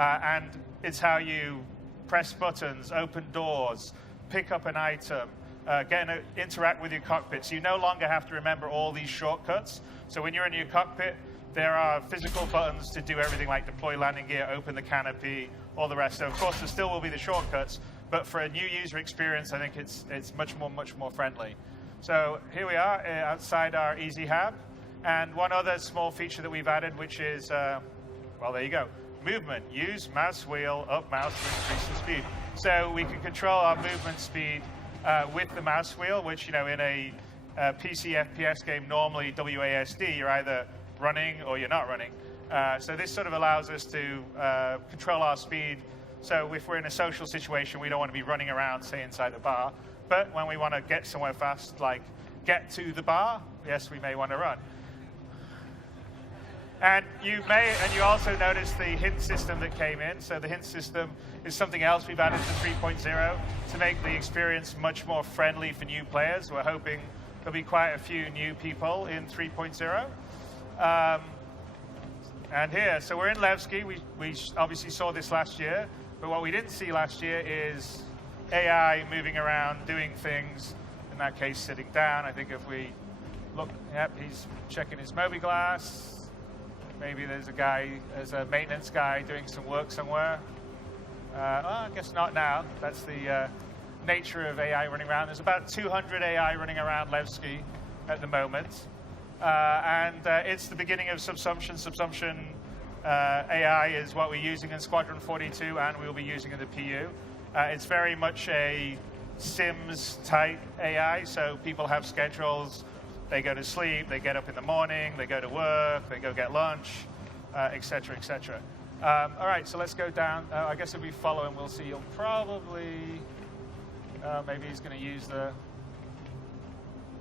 And it's how you press buttons, open doors, pick up an item, interact with your cockpit. So you no longer have to remember all these shortcuts. So when you're in your cockpit, there are physical buttons to do everything like deploy landing gear, open the canopy, all the rest. So of course, there still will be the shortcuts, but for a new user experience, I think it's much more friendly. So here we are outside our Easy Hab. And one other small feature that we've added, which is, well, there you go. Movement. Use mouse wheel, up mouse to increase the speed. So we can control our movement speed with the mouse wheel, which, in a PC FPS game, normally WASD, you're either running or you're not running. So this sort of allows us to control our speed. So if we're in a social situation, we don't want to be running around, say, inside the bar. But when we want to get somewhere fast, like get to the bar, yes, we may want to run. And you also notice the hint system that came in. So the hint system is something else we've added to 3.0 to make the experience much more friendly for new players. We're hoping there'll be quite a few new people in 3.0. And here, so we're in Levski. We obviously saw this last year, but what we didn't see last year is AI moving around, doing things, in that case, sitting down. I think if we look, yep, he's checking his mobi-glass. Maybe there's a maintenance guy doing some work somewhere. I guess not now. That's the nature of AI running around. There's about 200 AI running around Levski at the moment. And it's the beginning of subsumption. Subsumption AI is what we're using in Squadron 42, and we'll be using in the PU. It's very much a Sims-type AI, so people have schedules. They go to sleep, they get up in the morning, they go to work, they go get lunch, et cetera, et cetera. All right, so let's go down. I guess if we follow him, we'll see he'll probably, maybe he's going to use the,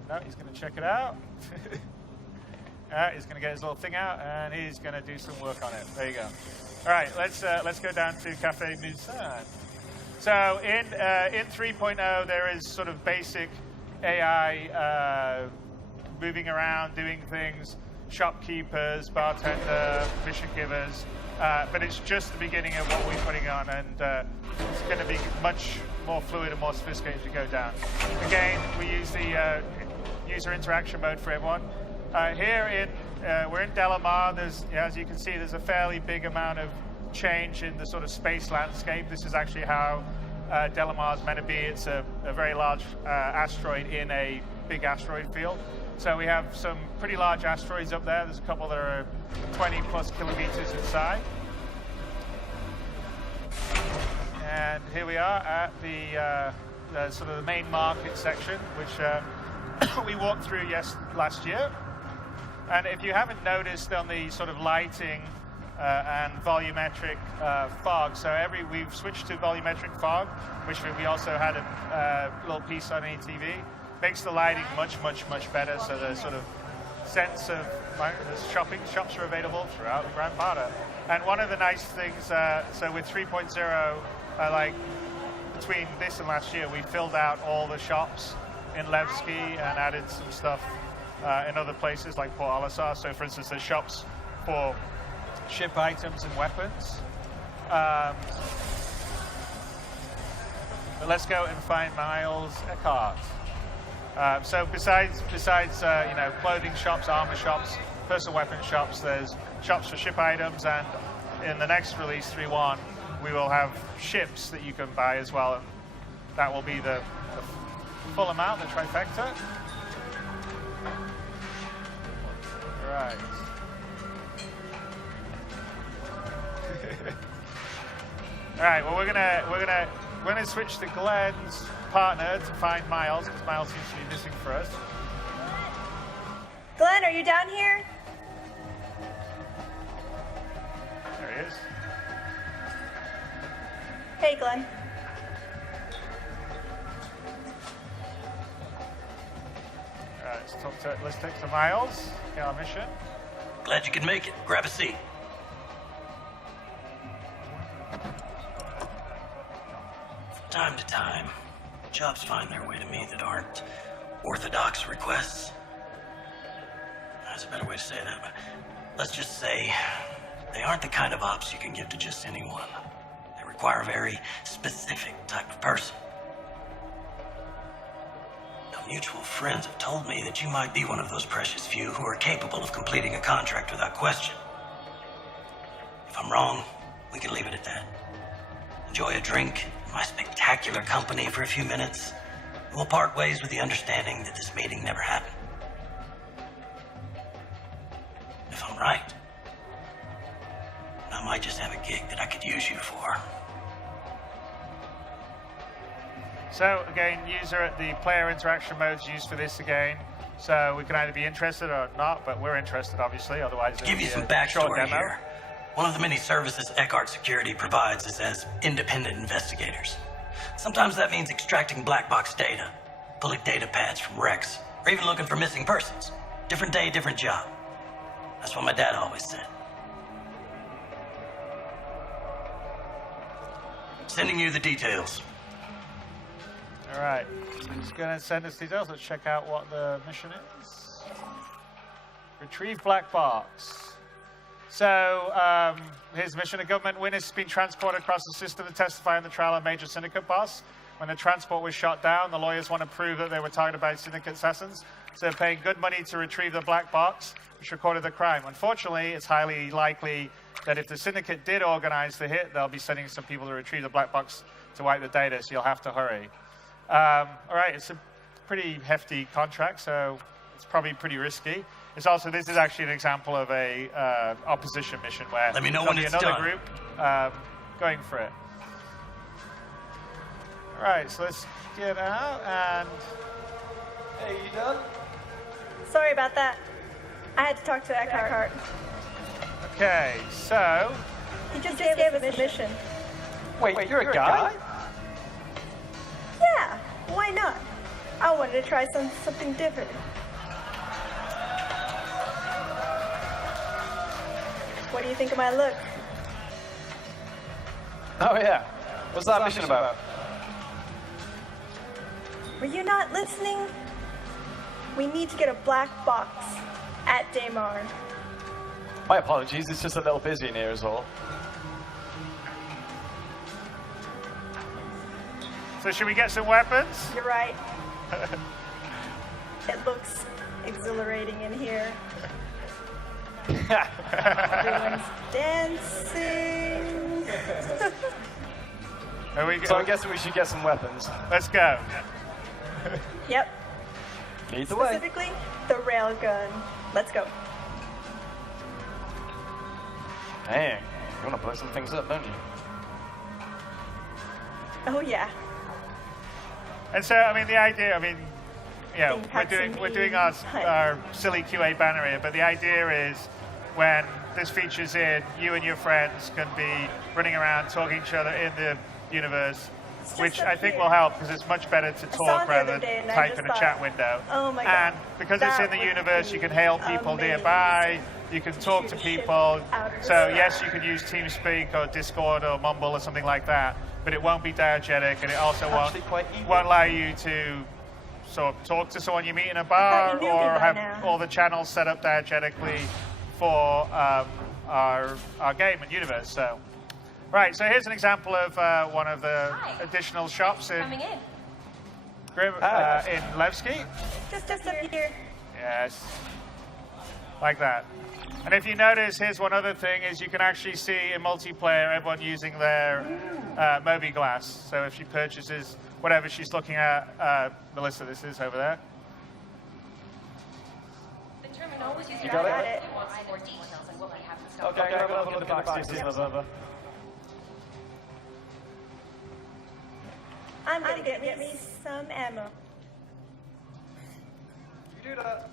no, he's going to check it out. He's going to get his little thing out, and he's going to do some work on it. There you go. All right, let's go down to Cafe Musan. So in 3.0, there is sort of basic AI moving around, doing things, shopkeepers, bartender, mission givers, but it's just the beginning of what we're putting on, and it's going to be much more fluid and more sophisticated as we go down. Again, we use the user interaction mode for everyone. Here we're in Delamar. As you can see, there's a fairly big amount of change in the sort of space landscape. This is actually how Delamar is meant to be. It's a very large asteroid in a big asteroid field. So we have some pretty large asteroids up there. There's a couple that are 20 plus kilometers inside. And here we are at the sort of the main market section, which we walked through last year. And if you haven't noticed on the sort of lighting and volumetric fog, so we've switched to volumetric fog, which we also had a little piece on ATV. Makes the lighting much better, so the sort of sense of shops are available throughout the Grand Parter. And one of the nice things, so with 3.0, like between this and last year, we filled out all the shops in Levski and added some stuff in other places like Port Olisar. So for instance, there's shops for ship items and weapons. But let's go and find Miles Eckhart. So besides clothing shops, armor shops, personal weapon shops, there's shops for ship items, and in the next release, 3.1, we will have ships that you can buy as well, and that will be the full amount, the trifecta. Right. All right. Well, we're gonna switch to Glenn's partner to find Miles, because Miles seems to be missing for us. Glenn, are you down here? There he is. Hey, Glenn. All right, let's talk to Miles. Get our mission. Glad you could make it. Grab a seat. From time to time, jobs find their way to me that aren't orthodox requests. That's a better way to say that, but let's just say They aren't the kind of ops you can give to just anyone. They require a very specific type of person. Now, mutual friends have told me that you might be one of those precious few who are capable of completing a contract without question. If I'm wrong, we can leave it at that. Enjoy a drink in my spectacular company for a few minutes. We'll part ways with the understanding that this meeting never happened. If I'm right, I might just have a gig that I could use you for. So again, user, the player interaction mode's used for this again. So we can either be interested or not, but we're interested, obviously. Otherwise, To give you some backstory here. One of the many services Eckhart Security provides is as independent investigators. Sometimes that means extracting black box data, pulling data pads from wrecks, or even looking for missing persons. Different day, different job. That's what my dad always said. Sending you the details. All right, so he's going to send us details. Let's check out what the mission is. Retrieve black box. So his mission, a government witness has been transported across the system to testify in the trial of major syndicate boss. When the transport was shot down, the lawyers want to prove that they were targeted by syndicate assassins. So they're paying good money to retrieve the black box, which recorded the crime. Unfortunately, it's highly likely that if the syndicate did organize the hit, they'll be sending some people to retrieve the black box to wipe the data, so you'll have to hurry. All right, it's a pretty hefty contract, so it's probably pretty risky. It's also, this is actually an example of a opposition mission where Let me know when it's another done. group going for it. All right, so let's get out and... Hey, you done? Sorry about that. I had to talk to Eckhart. Okay, so... He just gave us a mission. Wait, you're a guy? Yeah, why not? I wanted to try something different. What do you think of my look? Oh yeah. What's that mission about? Were you not listening? We need to get a black box at Daymar. My apologies, it's just a little busy in here is all. So should we get some weapons? You're right. It looks exhilarating in here. Everyone's dancing. Here we go. So I'm guessing we should get some weapons. Let's go. Yep. Lead the way. Specifically, the railgun. Let's go. Dang, you want to blow some things up, don't you? Oh yeah. And so, I mean, the idea, I mean, you know, Impacts we're doing our and silly QA banner here, but the idea is when this feature's in, you and your friends can be running around talking to each other in the universe, which I think will help because it's much better to saw it talk the rather other day than and I type just in a thought, chat window. oh my God, and because it's in that the would universe, you can hail people amazing. nearby, you can talk to shoot a ship people. out of the So sky. yes, you can use TeamSpeak or Discord or Mumble or something like that, but it won't be diegetic, and it also Actually quite evil. won't allow you to sort of talk to someone you meet in a thought bar you knew me or by have now. all the channels set up diegetically for our game and universe. So, right. So here's an example of one of the additional shops in Coming in. in Levski. Just up here. Yes, like that. And if you notice, here's one other thing, is you can actually see in multiplayer everyone using their Moby glass. So if she purchases whatever she's looking at, Melissa, this is over there. The terminal was used You got Got it? it. wants more details on what we have in stock. Okay, I'm gonna have a look at the box. See what's over. I'm gonna get me some ammo. You do that.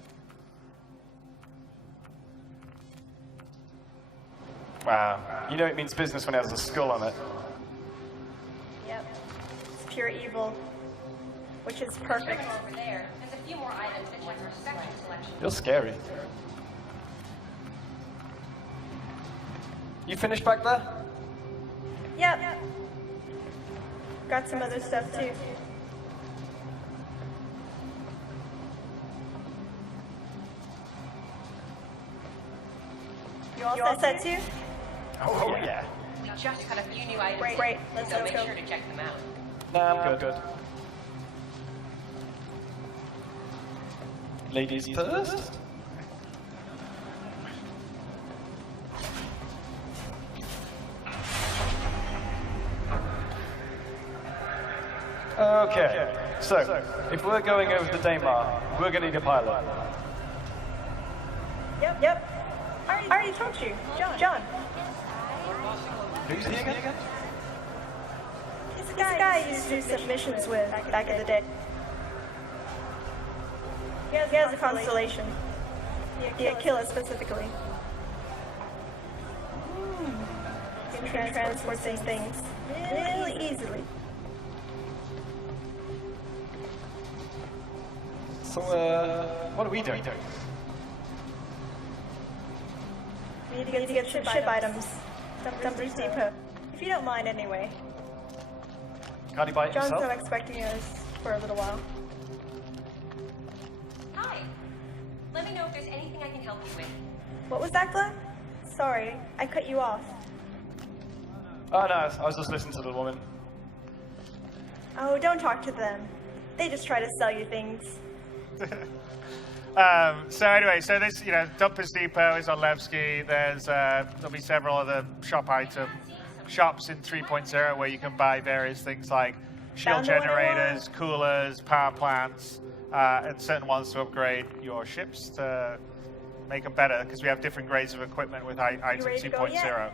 Wow. You know it means business when it has a skull on it. Yep. It's pure evil, which is perfect. Terminal over there. There's a few more items that check our section selection. You're scary. You finished back there? Yep. Got some other stuff too. You all set too? Oh, yeah. We just got a few new items. Great. Let's so go. make sure to check them out. Nah, I'm good. Ladies first. Okay, so if we're going over the Daymar, we're going to need a pilot. Yep. I already told you. John. Who's he again? He's the guy I used to do submissions with back in the day. He has a constellation. Yeah, kill it specifically. You can transport these things really easily. So, what are we doing? We need to get ship items. Dumper's Depot. If you don't mind anyway. Can't he buy it John's himself? not expecting us for a little while. Hi. Let me know if there's anything I can help you with. What was that, Glenn? Sorry, I cut you off. Oh no, I was just listening to the woman. Oh, don't talk to them. They just try to sell you things. So anyway, so this, Dumper's Depot is on Levski. There'll be several other shops in 3.0 where you can buy various things like shield Found the one I generators, coolers, power plants, and certain ones to upgrade your ships to make them better, because we have different grades of equipment with item ready to go 2.0.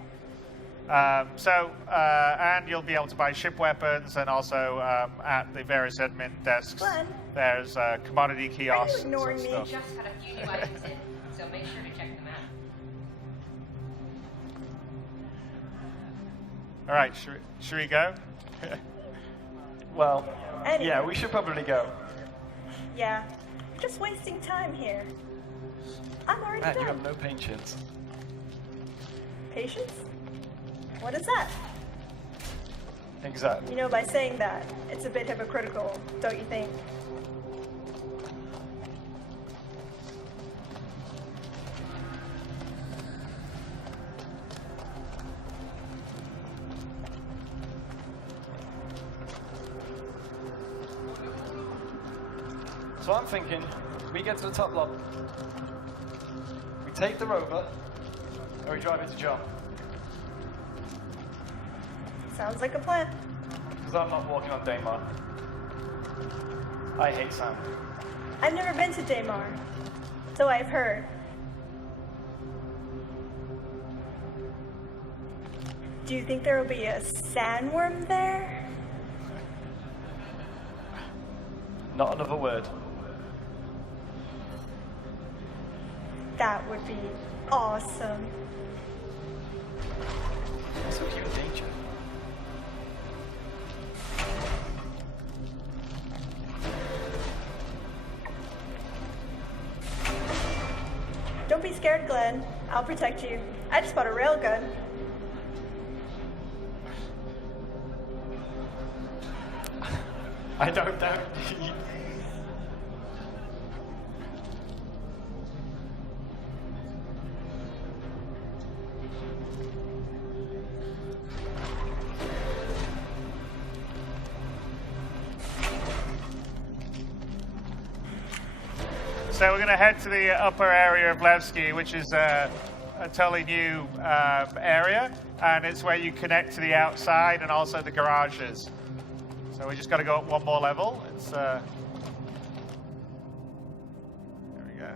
And you'll be able to buy ship weapons, and also at the various admin desks, Glenn? there's commodity kiosks and ignoring such me? stuff. Just got a few new items in, so make sure to check them out. All right, should we go? Well, Anyway. yeah, we should probably go. Yeah, you're just wasting time here. I'm already Man, you done. have no patience. Patience? What is that? Exactly. You know, by saying that, it's a bit hypocritical, don't you think? So I'm thinking, we get to the top lobby. We take the rover, or we drive it to John. Sounds like a plan. Because I'm not walking on Daymar. I hate sand. I've never been to Daymar, so I've heard. Do you think there will be a sandworm there? Not another word. That would be awesome. So you're in danger. Don't be scared, Glenn. I'll protect you. I just bought a railgun. I don't doubt you. So we're going to head to the upper area of Levski, which is a totally new area, and it's where you connect to the outside and also the garages. So we just got to go up one more level. It's there we go.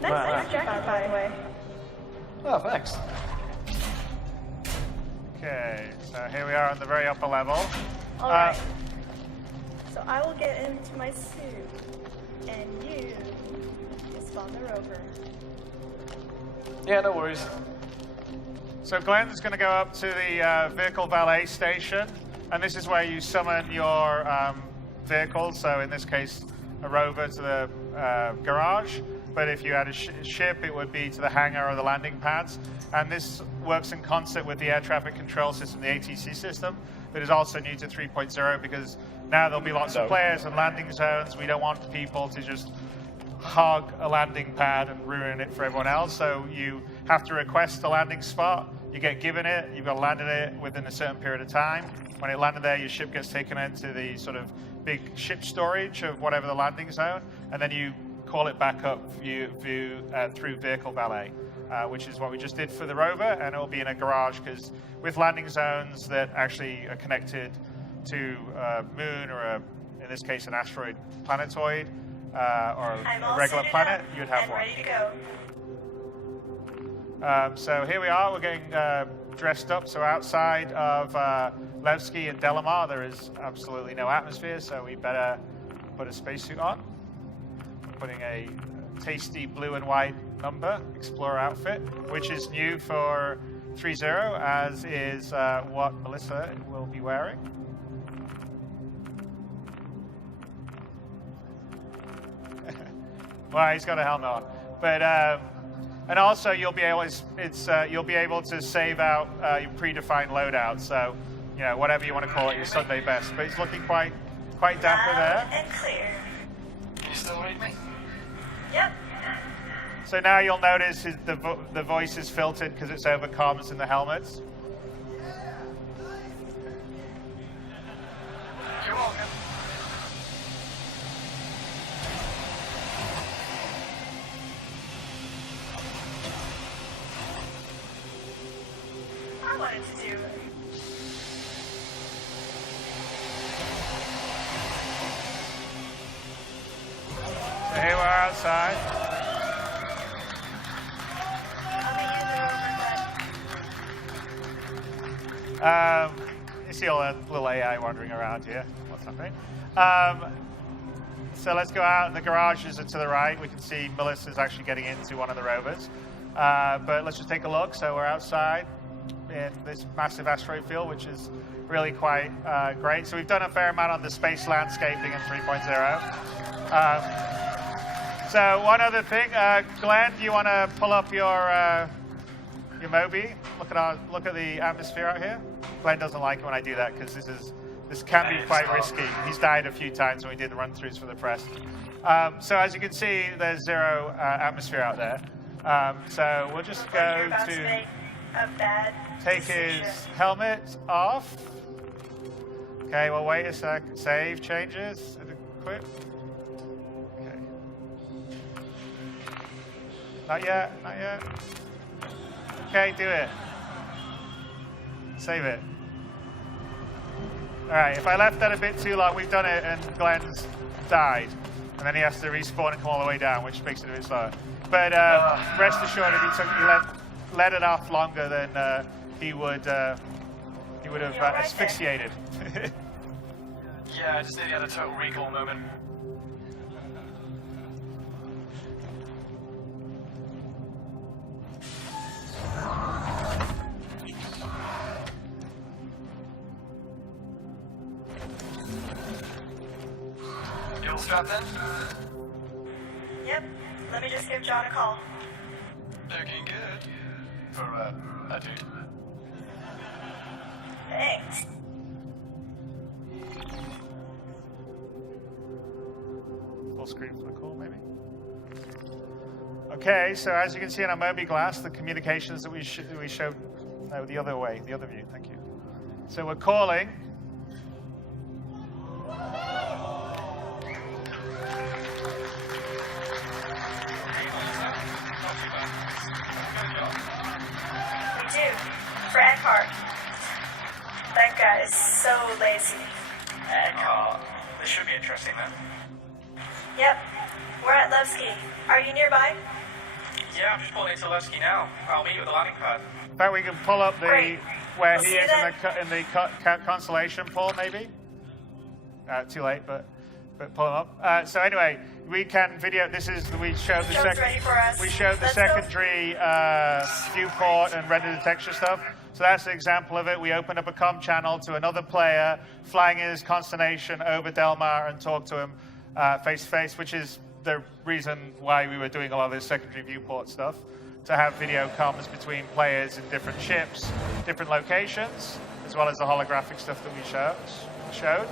Nice jacket, by the way. Oh, thanks. Okay, so here we are on the very upper level. All right. So I will get into my suit, and you just spawn the rover. Yeah, no worries. So Glenn's going to go up to the vehicle valet station, and this is where you summon your vehicles. So in this case, a rover to the garage. But if you had a ship, it would be to the hangar or the landing pads. And this works in concert with the air traffic control system, the ATC system, that is also new to 3.0 because Now there'll be lots of players and landing zones. We don't want people to just hog a landing pad and ruin it for everyone else. So you have to request a landing spot. You get given it. You've got to land it within a certain period of time. When it landed there, your ship gets taken into the sort of big ship storage of whatever the landing zone, and then you call it back up through vehicle valet, which is what we just did for the rover, and it will be in a garage because with landing zones that actually are connected to a moon or, in this case, an asteroid planetoid or a regular planet, you'd have one. Ready to go. So here we are. We're getting dressed up. So outside of Levski and Delamar, there is absolutely no atmosphere, so we better put a spacesuit on. Putting a tasty blue and white number Explorer outfit, which is new for 3.0, as is what Melissa will be wearing. Well, he's got a helmet on, but and also you'll be able you'll be able to save out your predefined loadout. So whatever you want to call it, your Sunday best. But he's looking quite dapper there. And clear. You still read me? Yep. So now you'll notice the voice is filtered because it's over comms in the helmets. You're welcome. I wanted to do it. So here we're outside. You see all that little AI wandering around here. What's happening? So let's go out. The garages are to the right. We can see Melissa's actually getting into one of the rovers. But let's just take a look. So we're outside in this massive asteroid field, which is really quite great. So we've done a fair amount on the space landscaping in 3.0. So one other thing, Glenn, do you want to pull up your Moby? Look at the atmosphere out here. Glenn doesn't like it when I do that because this can be quite risky. He's died a few times when we did the run-throughs for the press. So as you can see, there's zero atmosphere out there. So we'll just go to take his helmet off. Okay, well wait a sec. Save changes. Equip. Okay. Not yet. Not yet. Okay, do it. Save it. All right, if I left that a bit too long, we've done it and Glenn's died. And then he has to respawn and come all the way down, which makes it a bit slower. But rest assured, if he let it off longer, then he would have asphyxiated. Yeah, I just nearly had a total recall moment. You all strapped in? Yep. Let me just give John a call. Looking good. For a dude. Thanks. Full screen for the call, maybe. Okay, so as you can see on our Moby glass, the communications that we showed, no, the other way, the other view, thank you. So we're calling. That guy is so lazy. Carl, this should be interesting then. Yep. We're at Levski. Are you nearby? Yeah, I'm just pulling into Levski now. I'll meet you at the landing pad. In fact, we can pull up where he is in the constellation pool, maybe. Too late, but pull him up. So anyway, we can video. We showed the secondary viewport and render the texture stuff. So that's an example of it. We opened up a comm channel to another player flying in his constellation over Delmar and talk to him face to face, which is the reason why we were doing a lot of this secondary viewport stuff, to have video comms between players in different ships, different locations, as well as the holographic stuff that we showed.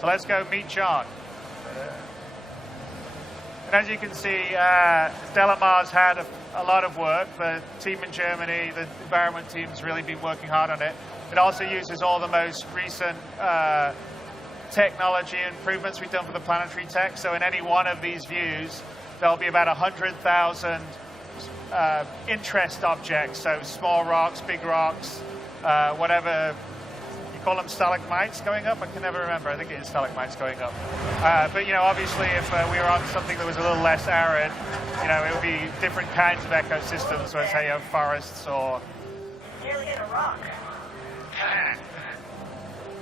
So let's go meet John. And as you can see, Delamar's had a lot of work. The team in Germany, the environment team's really been working hard on it. It also uses all the most recent technology improvements we've done for the planetary tech. So in any one of these views, there'll be about 100,000 interest objects. So small rocks, big rocks, whatever. Call them stalagmites going up? I can never remember. I think it is stalagmites going up. But, you know, obviously if we were on something that was a little less arid, you know, it would be different kinds of ecosystems. So say you have forests or... Nearly hit a rock.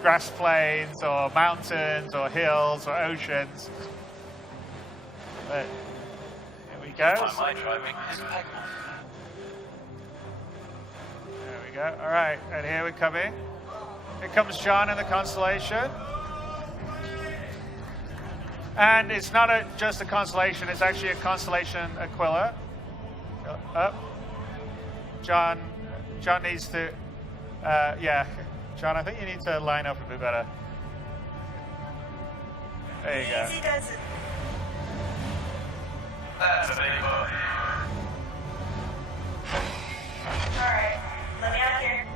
grass plains or mountains or hills or oceans. But here we go. My driving is impeccable. There we go. All right, and here we come in. Here comes John in the constellation. And it's not just a constellation, it's actually a constellation Aquila. Up. John needs to, yeah. John, I think you need to line up a bit better. There you go. Easy does it. That's a big boy. Alright, let me out here.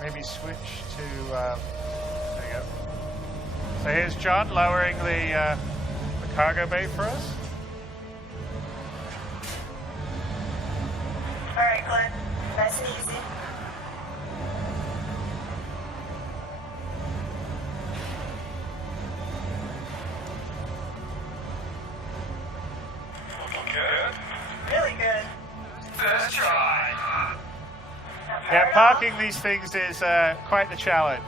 Maybe switch to, there you go. So here's John lowering the cargo bay for us. Alright, Glenn. Nice and easy. Looking good. Really good. First try. Yeah, parking these things is quite the challenge.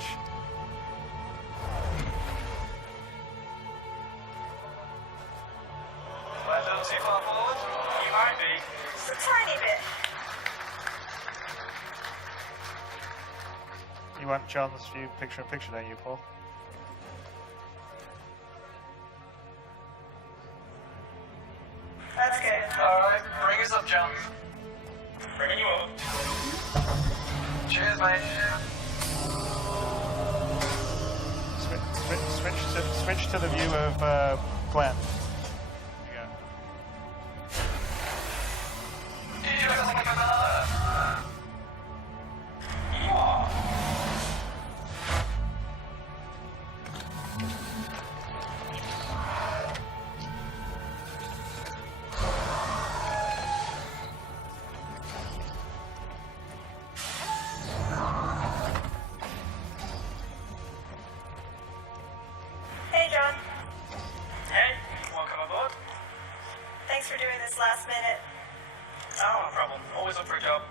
Well, a little too far forward? You might be. Just a tiny bit. You want John's view picture-in-picture, don't you, Paul? That's good. Alright, bring us up, John. Bringing you up. Cheers, mate. Switch to the view of Glenn. There you go. You look like a banana. You are. Hey, John. Hey, welcome aboard. Thanks for doing this last minute. Oh, no problem. Always up for a job.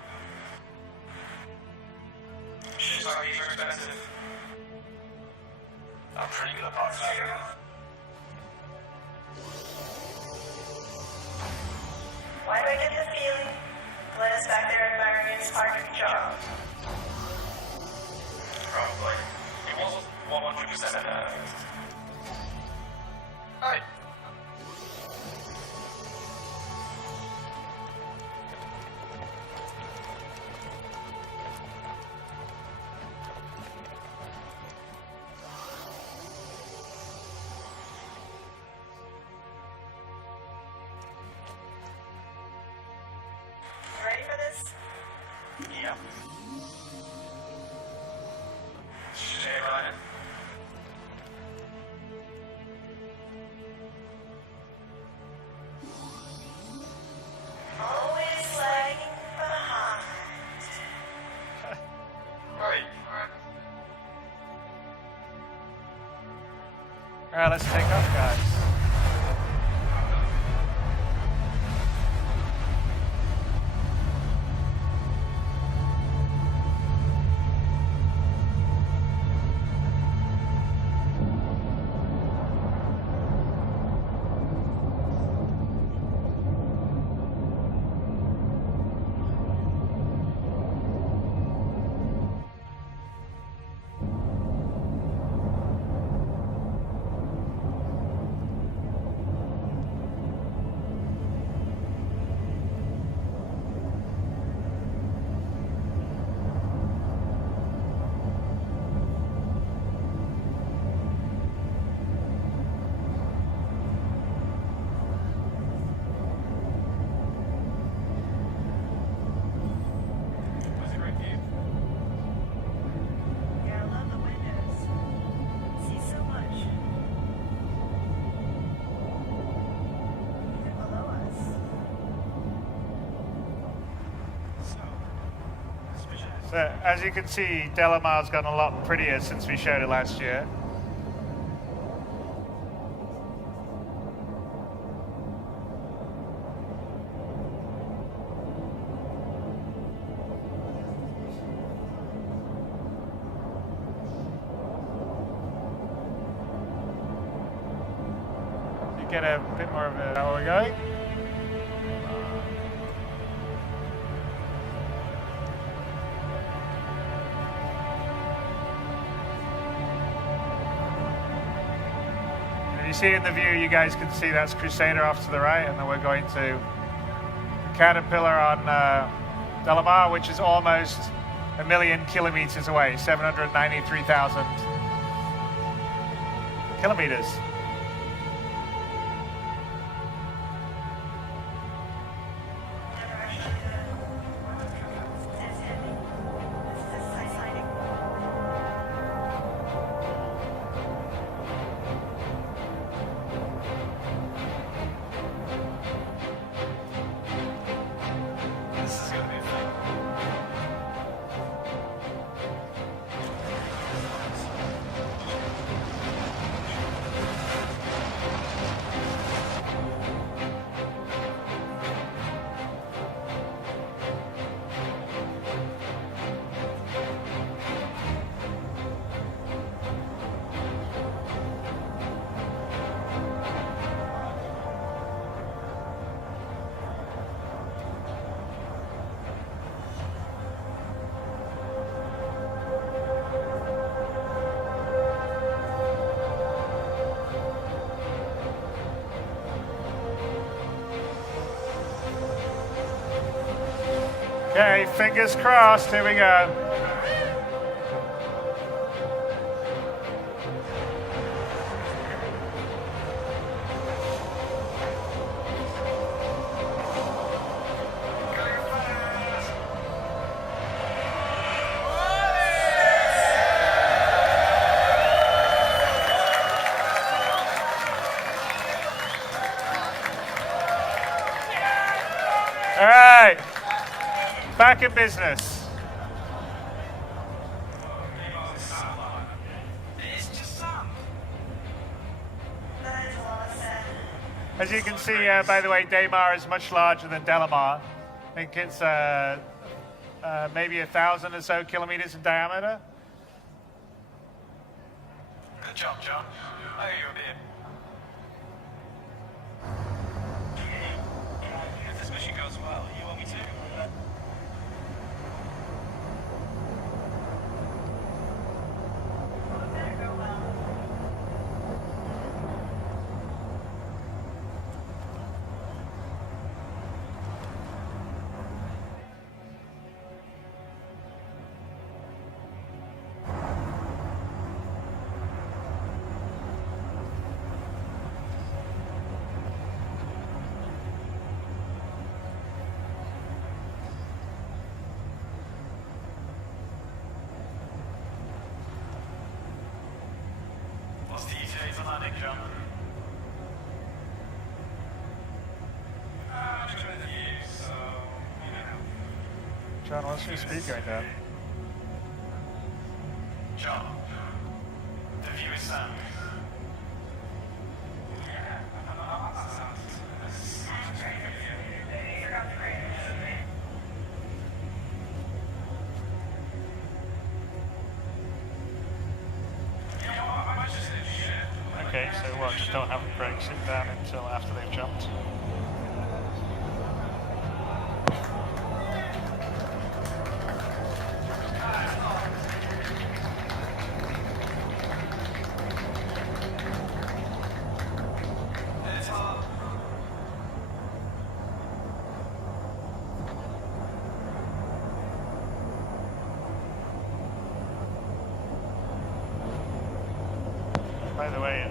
Ships like these are expensive. I'm pretty good at parts. Why do I get the feeling Glenn is back there admiring his partner's job? Probably. It wasn't 100% perfect. Hey. Ready for this? Yeah. Stay right. Always lagging behind. Right. All right, let's take off, guys. So as you can see, Delamar's gotten a lot prettier since we showed it last year. You get a bit more of a... How are we going? You see in the view, you guys can see that's Crusader off to the right, and then we're going to Caterpillar on Delamar, which is almost 1 million kilometers away, 793,000 kilometers. Okay, fingers crossed, here we go. All right. Back in business. As you can see, by the way, Daymar is much larger than Delamar. I think it's maybe 1,000 or so kilometers in diameter. Good job, John. I owe you a beer. If this mission goes well, you want me to? What's DJ's on landing, John? I'm just trying to use, so, you know. John, what's your speed going down? John, the view is sound. Okay, so what, just don't have the brakes sit down until after they've jumped? By the way,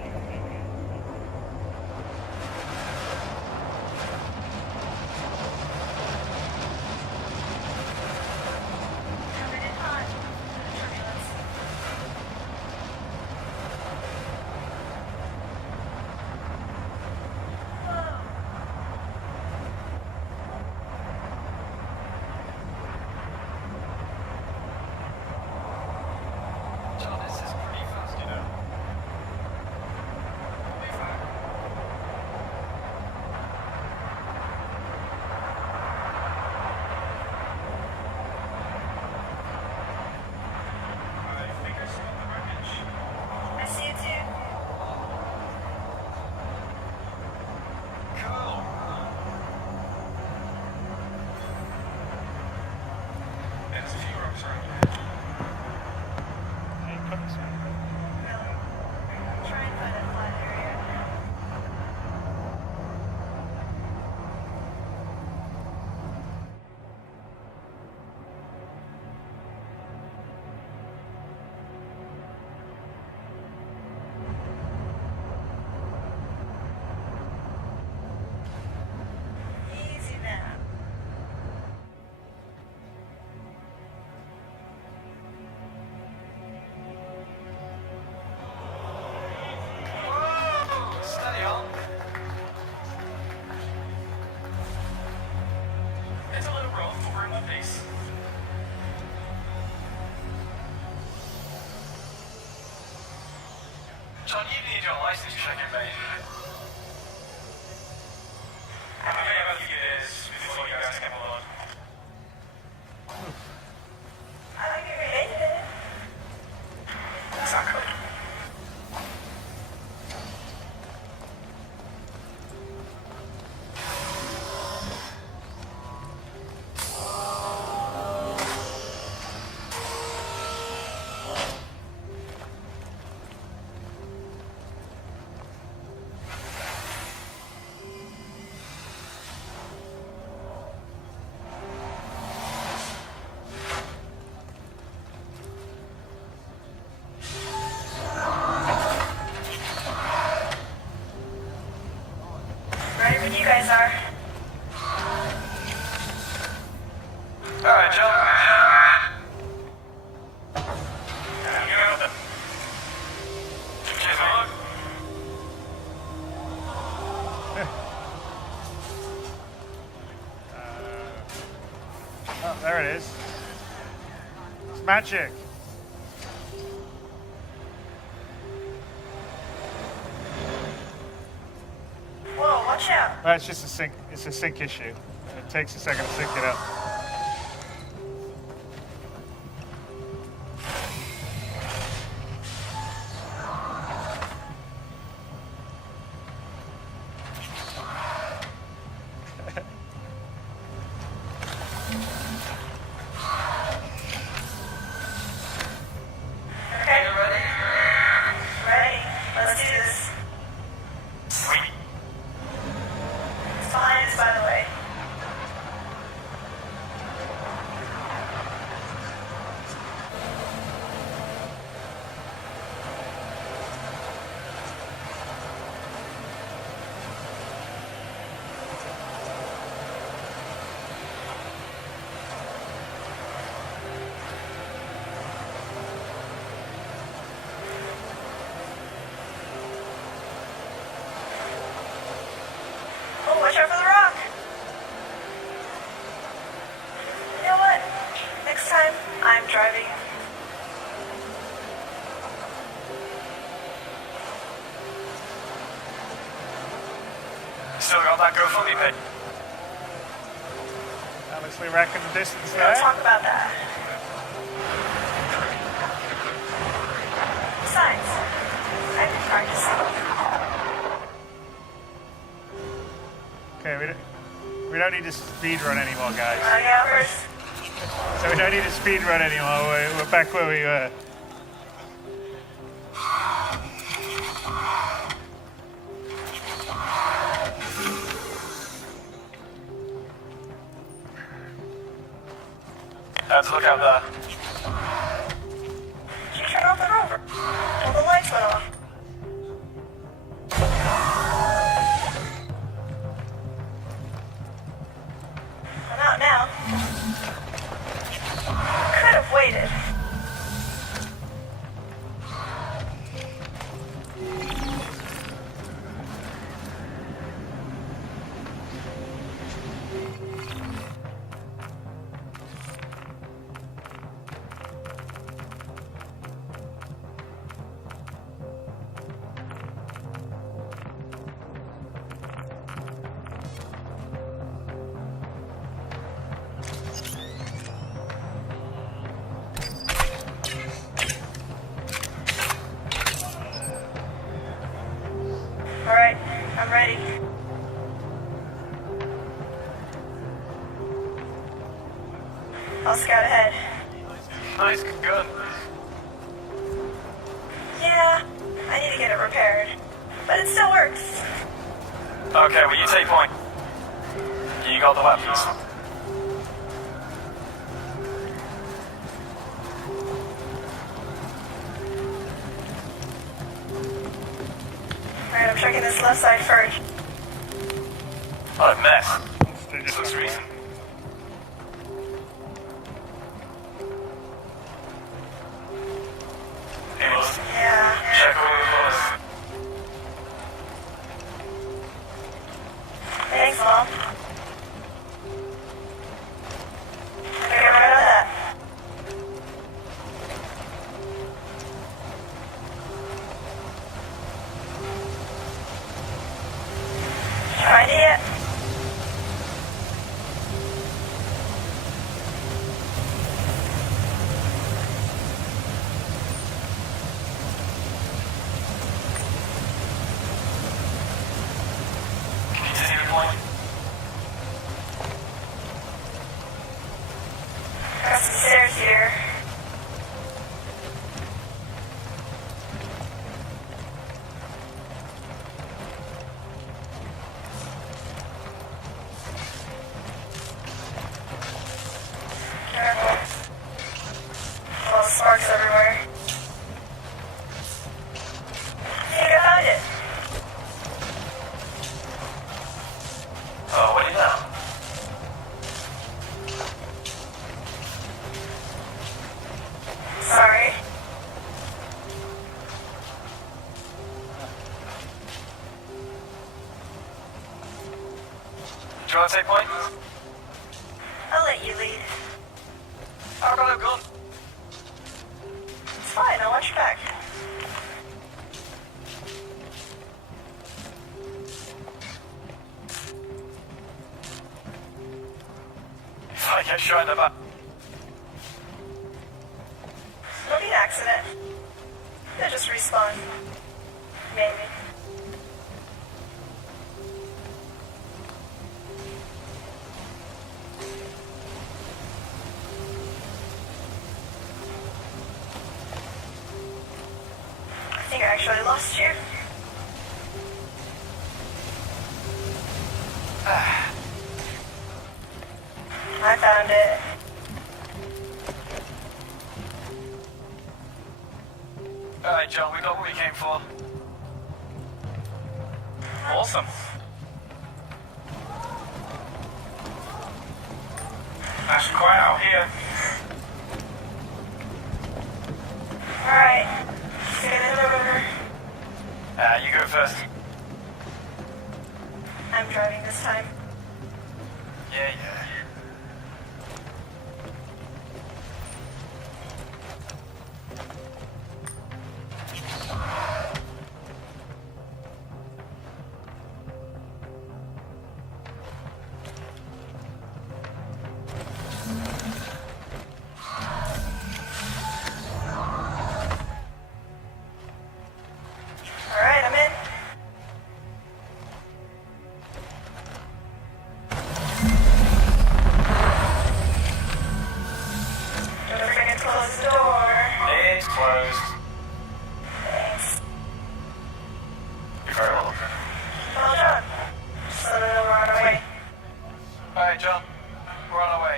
John, you need your license check in, mate. I'll give it a few years before you guys come along. I like your creative. Exactly. Ready when you guys are. Alright, John. Cheers, mate. Oh, there it is. It's magic. Whoa, watch out. Well, it's just a sync. It's a sync issue. It takes a second to sync it up. Okay. Ready? Let's do this. Sweet. It's behind us, by the way. Oh, watch out for the rock. You know what? Next time, I'm driving. Still got that go fully, mate. Obviously wrecking the distance We don't there. talk about that. Besides, I've been practicing. Okay, we don't need to speed run anymore, guys. Running out first. So we don't need to speed run anymore. We're back where we were. Let's look out there. You turn off the rover. Well, the lights went off. I'm out now. Could have waited. All right, I'm ready. I'll scout ahead. Nice gun. Yeah, I need to get it repaired, but it still works. Okay, well, you take point. You got the weapons. Alright, I'm checking this left side first. What a mess. They're This just looks recent. Hey, Wilson. Yeah. Check all the floors. Thanks, Mom. Get right on that. want to take point? I'll let you lead. I've got no gun. It's fine, I'll watch your back. If I get shot in the back. It'll be an accident. They'll just respawn. Maybe. I think I actually lost you. I found it. Alright, John, we got what we came for. Awesome. Nice and quiet out here. Alright. Get in the river. You go first. I'm driving this time. Yeah. Alright, I'm in. Don't forget to close the door. It's closed. Thanks. You're very welcome. Well done. So then we're on our way. Alright, John. We're on our way.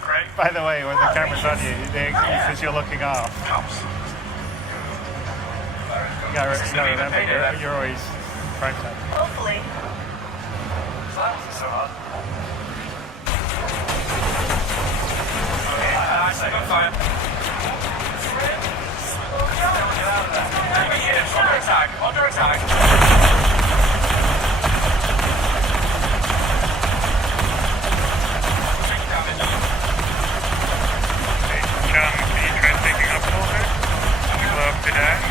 Great. By the way, when the camera's on you, because you're looking off. You gotta remember, you're always front side. Hopefully. That wasn't so hard. I say good fire. Get out of there. Enemy ships under attack. Under attack. Taking damage. Hey, John, can you try taking up a little bit? We love to dash.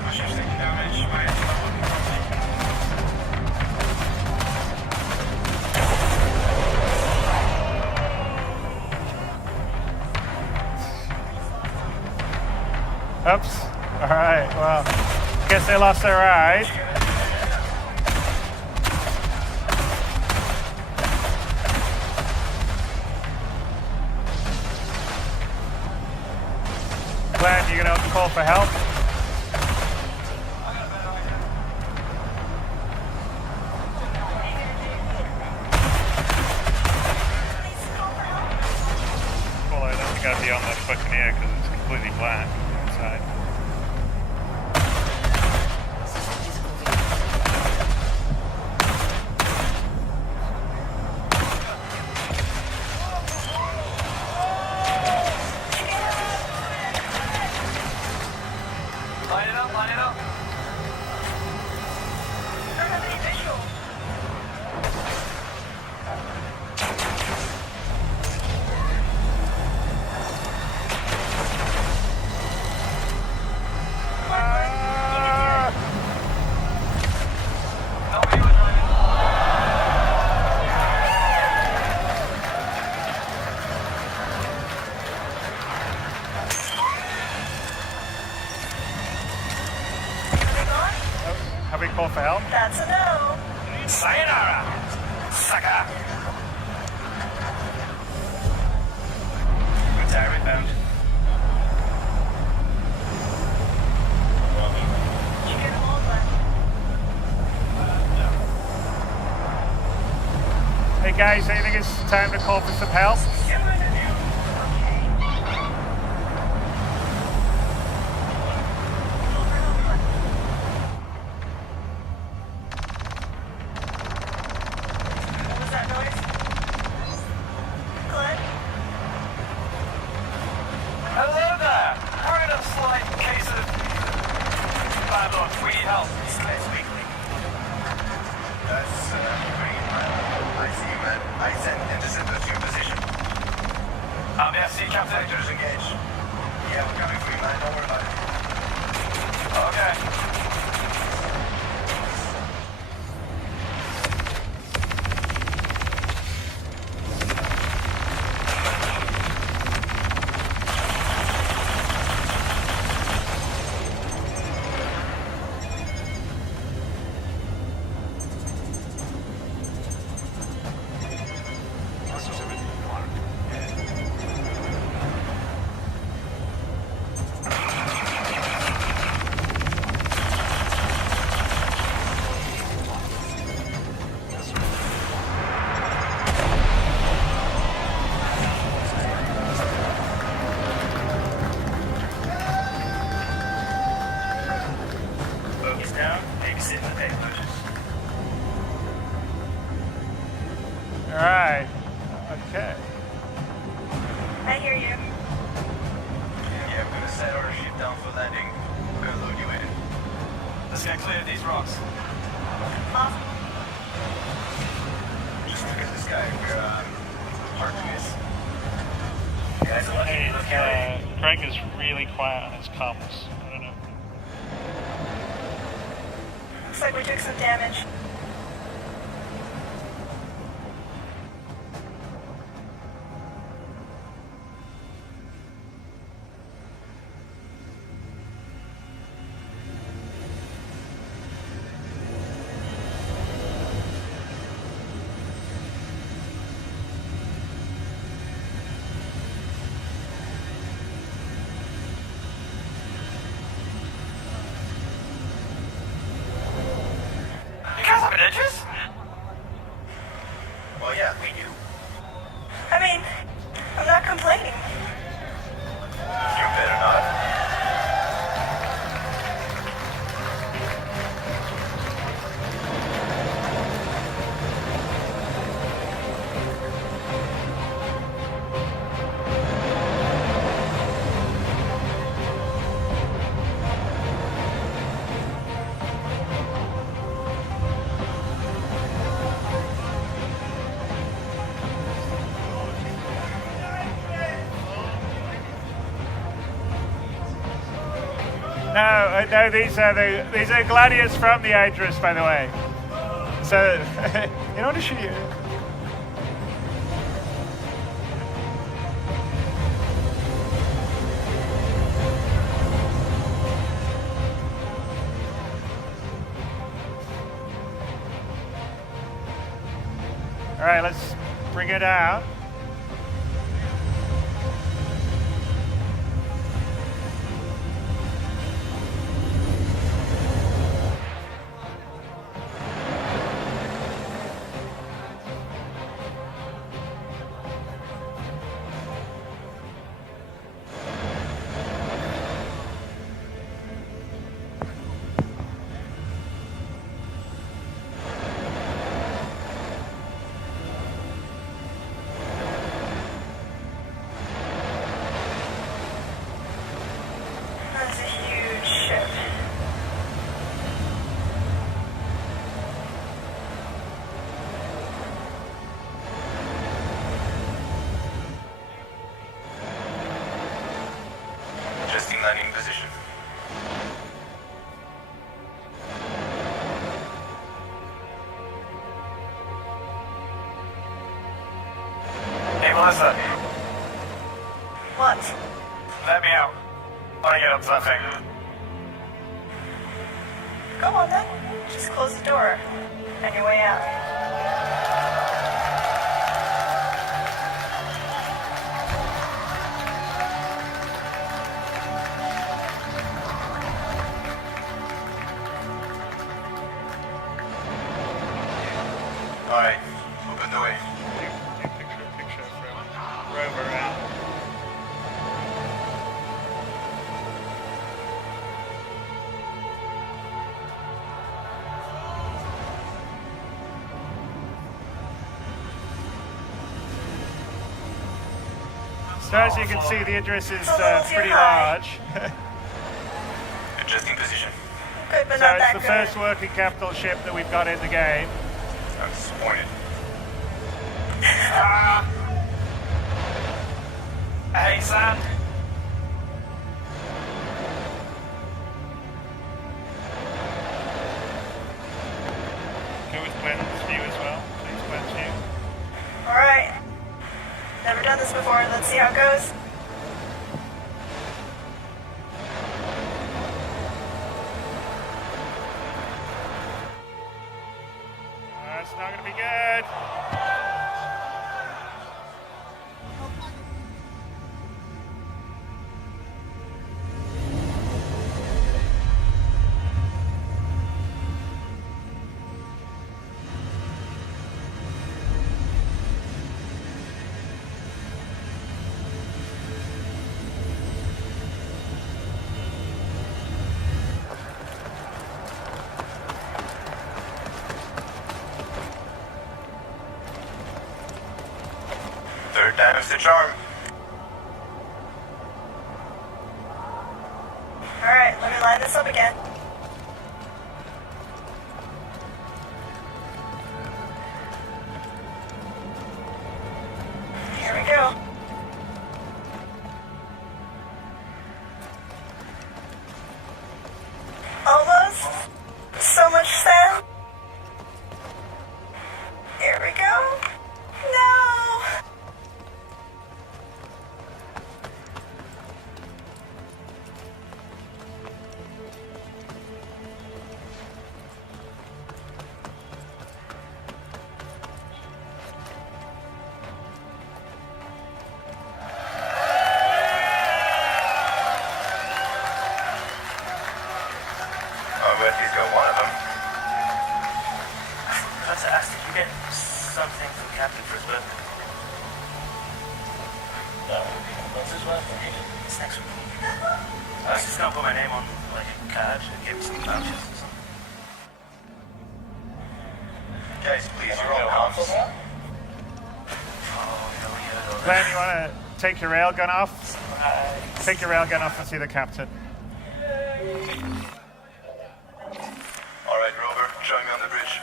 My ship's taking damage. My engine's not working properly. Oops. Alright, well, guess they lost their ride. Glenn, you gonna call for help? Well, I don't think I'd be on the Buccaneer because it's completely black inside. Line it up, line it up. I don't have any visual. Help me with driving. Have we called for help? That's a no. Sayonara, sucker. Good tower inbound. You get a hold one. Hey guys, I think it's time to call for some help. landlord. We need help. Escalates weekly. That's green, man. I see you, man. I sent interceptors to your position. Merci, Captain. Sectors engaged. Yeah, we're coming for you, man. Don't worry about it. Okay. Focus down. Babysit the day pushes. All right. Okay. I hear you. Yeah, we're gonna set our ship down for landing. We're gonna load you in. Let's get clear of these rocks. Awesome. Just look at this guy. We're hard to miss. Guys, I Hey, look at Craig is really quiet on his comms. I don't know. Looks like we took some damage. You guys have edges? well, yeah, we do. I mean, I'm not complaining. You better not. No, these are gladiators from the Idris, by the way. So, in order to shoot you. All right, let's bring it out. That's a huge ship. Adjusting landing position. Hey, Melissa. What? Let me out. I want to get up to that thing. Go on then. Just close the door. On your way out. All right, open the way. Picture from Rover out. So as you can see, the Idris is pretty large. Adjusting position. Good, but So not it's that the good. first working capital ship that we've got in the game. I'm disappointed. Hey, Sam. Go with Glenn's view as well. Please, Glenn's view. Alright. Never done this before. Let's see how it goes. That's not going to be good. Third time's the charm. Alright, let me line this up again. Here we go. Almost. So much sand. Here we go. No. Oh, but he's got one of them. Forgot to ask, did you get something from Captain for his birthday? No. What's his birthday? It's next week. I was just gonna put my name on like a card and give him some vouchers or something. Guys, please, you're all comms. Glenn, you want to take your railgun off? Take your railgun off and see the captain. All right, Rover, join me on the bridge.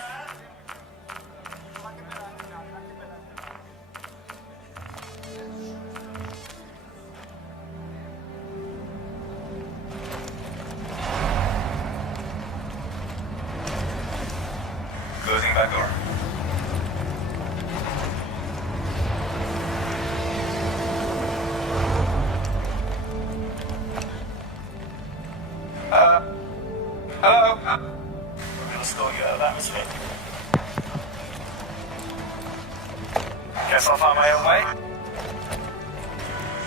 Closing back door. Hello? We're gonna store you out of atmosphere. Guess I'll find my own way.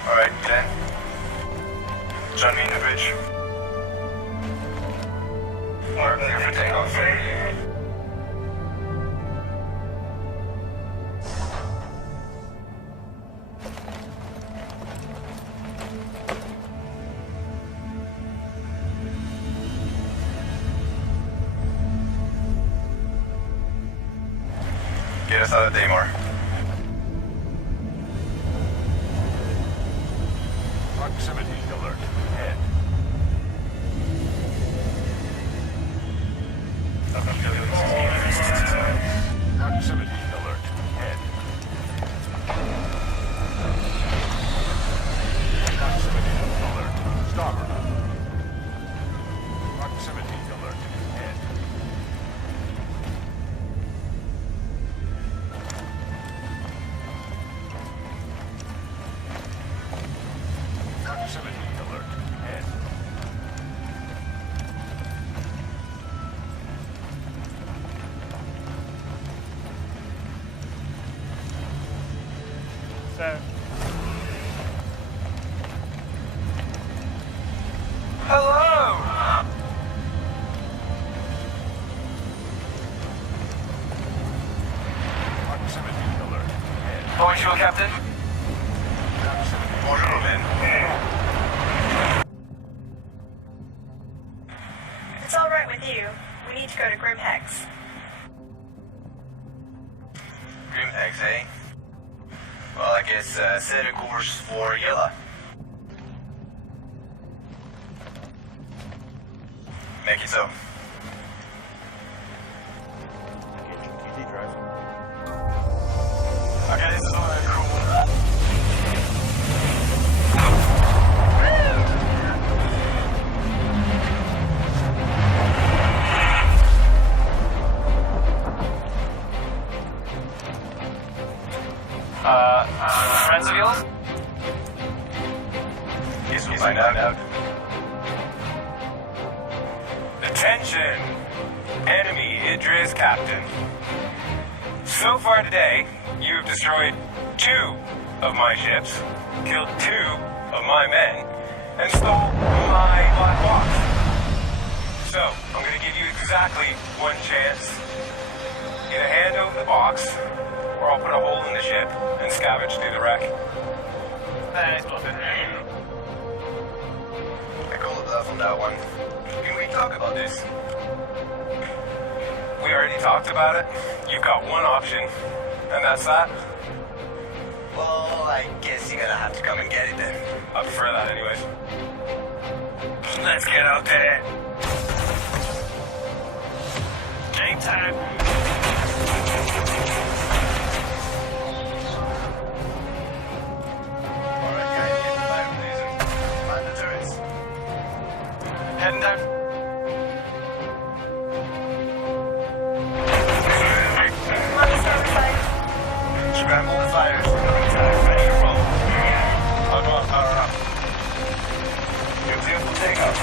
All right, Glenn. Join me in the bridge. We're clear for takeoff. Get us out of Daymar. Proximity alert. Head. Proximity alert. Head. Proximity alert. Starboard. Proximity alert. Head. Proximity alert. Head. So, Hello! Proximity alert. Head. Bonjour, Captain. Bonjour, Ben. If it's alright with you, we need to go to Grimhex. Grimhex, eh? Well, I guess set a course for Yella. Make it so. Easy drive. Okay, this is all right, cool. Friends of yours? Guess we'll find out. Attention! Enemy Idris Captain. So far today, you've destroyed 2 of my ships, killed 2 of my men, and stole my black box. So, I'm gonna give you exactly 1 chance. Either hand over the box, or I'll put a hole in the ship and scavenge through the wreck. Nice bluffing. I call a bluff on that one. Can we talk about this? We already talked about it. You've got 1 option, and that's that. Well, I guess you're gonna have to come and get it then. I prefer that anyways. Let's get out there. Game time. Alright, guys, get the fire blazer. Mind the turrets. Heading down. On the server side. Scramble the fires. Ready to roll. I'll go on power up. Your vehicle take off.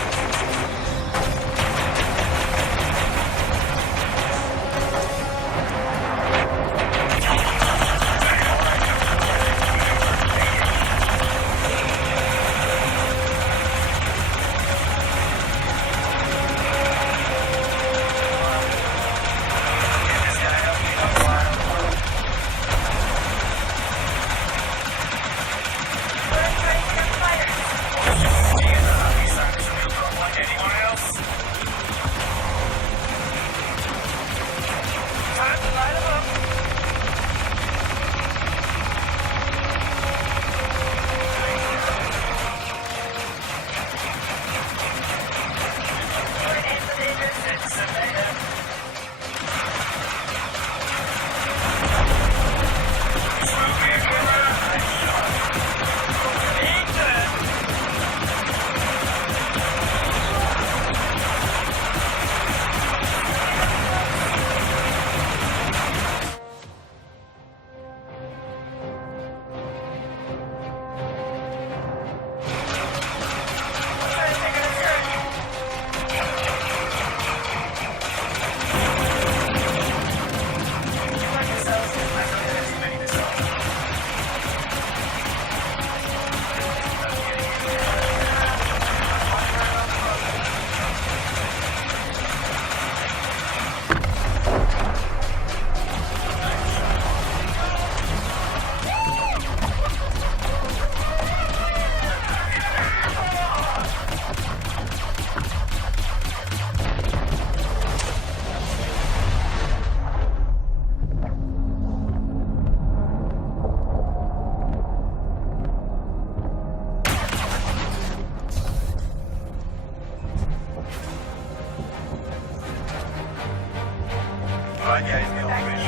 Alright, guys, get on the bridge.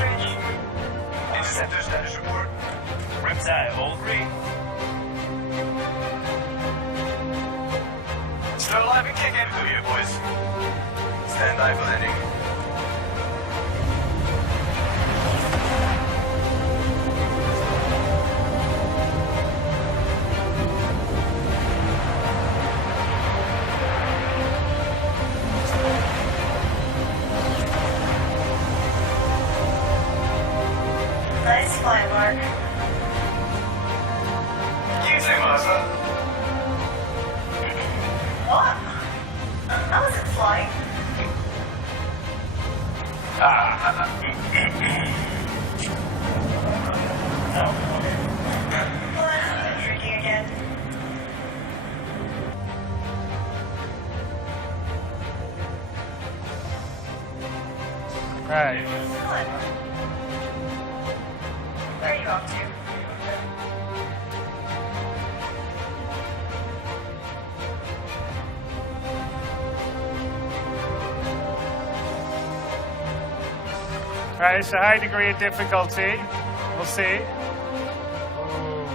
Interceptor status report. Riptide, hold 3. Still alive and kicking. Do you, boys? Stand by for landing. Nice flying, Mark. You too, Martha. What? I wasn't flying. What? Drinking again. Right. What? Where are you off to? Right, it's a high degree of difficulty. We'll see. Ooh.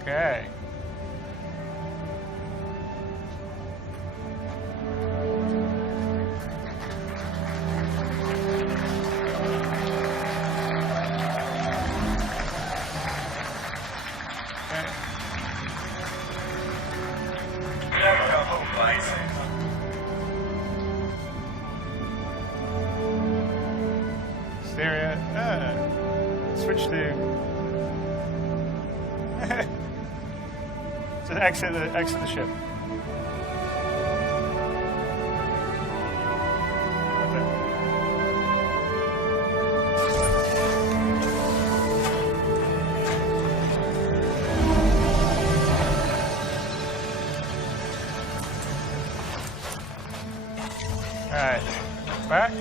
Okay. Stereo. Switch to. So exit the ship. All right, back.